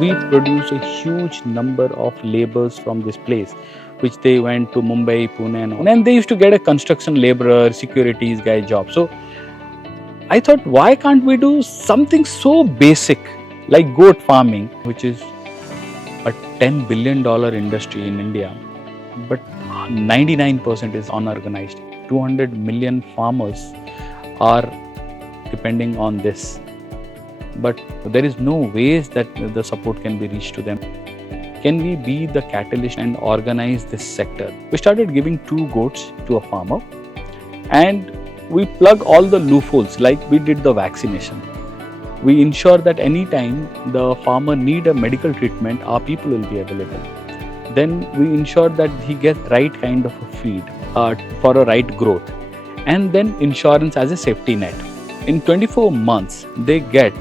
We produce a huge number of laborers from this place, which they went to Mumbai, Pune, and all. And they used to get a construction laborer, securities guy job. So I thought, why can't we do something so basic like goat farming, which is a $10 billion industry in India, but 99% is unorganized. 200 million farmers are depending on this, but there is no ways that the support can be reached to them. Can we be the catalyst and organize this sector? We started giving 2 goats to a farmer, and we plug all the loopholes like we did the vaccination. We ensure that anytime the farmer need a medical treatment, our people will be available. Then we ensure that he gets right kind of a feed for a right growth, and then insurance as a safety net. In 24 months, they get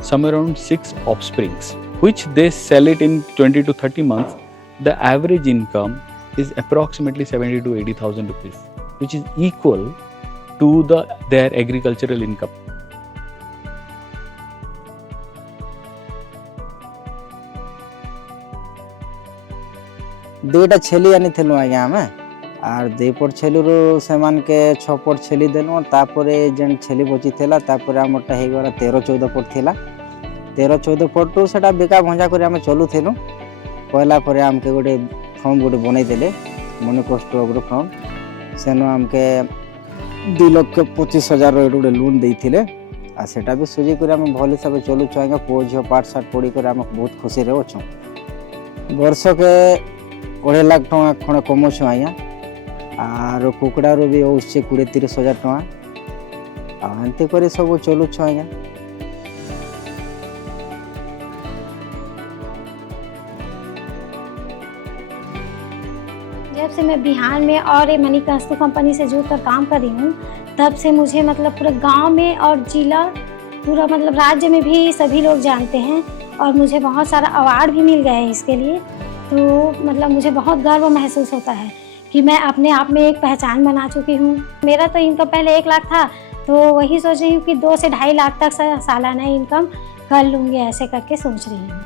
somewhere around 6 offsprings, which they sell it in 20 to 30 months. The average income is approximately 70 to 80,000 rupees, which is equal to their agricultural income. दुईटा छेली आनी आज्ञा आम are दुईपट छेलू से छपट छेली देलु तापर जेन छेली बची थिला तापर आमरटा हो गला 13-14 फुट थिला 13-14 फुट टू सेटा बेका भंजा कर आम चलुथिलु कहला पर आमके गोटे फॉर्म गोटे बनई देले मणिकोस्ट अग्रो फॉर्म सेनो आमके 2,25,000 गोटे लोन देइथिले आ सेटा भी सुझी कर आम भल हिसाब चलुछु आज्ञा पुओ झियो पाठ साठ पढ़ी कर आम बहुत खुशी रे अछू वर्ष के 2.5 लाख टका खणे कमाऊँ आज्ञा आर कुकड़ारू भी आसছে 20-30 हजार टका एमती कर सब चलुछु आज्ञा। जब से मैं बिहार में और ये मणिकास्तु कंपनी से जुड़कर काम कर रही हूँ, तब से मुझे मतलब पूरे गांव में और जिला पूरा मतलब राज्य में भी सभी लोग जानते हैं और मुझे बहुत सारा अवार्ड भी मिल गए हैं इसके लिए। तो मतलब मुझे बहुत गर्व महसूस होता है कि मैं अपने आप में एक पहचान बना चुकी हूँ। मेरा तो इनकम पहले 1 लाख था, तो वही सोच रही हूँ कि 2 से 2.5 लाख तक सालाना इनकम कर लूँगी, ऐसे करके सोच रही हूँ।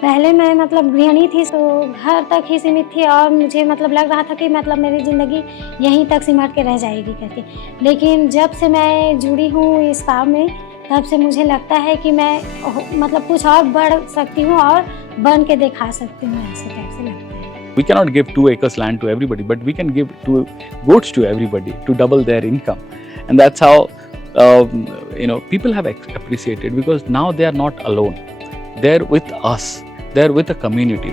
पहले मैं मतलब गृहिणी थी तो घर तक ही सीमित थी और मुझे मतलब लग रहा था कि मतलब मेरी ज़िंदगी यहीं तक सिमट के रह जाएगी करके, लेकिन जब से मैं जुड़ी हूँ इस काम में तब से मुझे लगता है कि मैं मतलब कुछ और बढ़ सकती हूँ और बन के दिखा सकती हूँ, ऐसे टाइप से लगता है। We cannot give 2 acres land to everybody, but we can give 2 goats to everybody to double their income, and that's how people have appreciated, because now they are not alone. They're with us. They're with a community.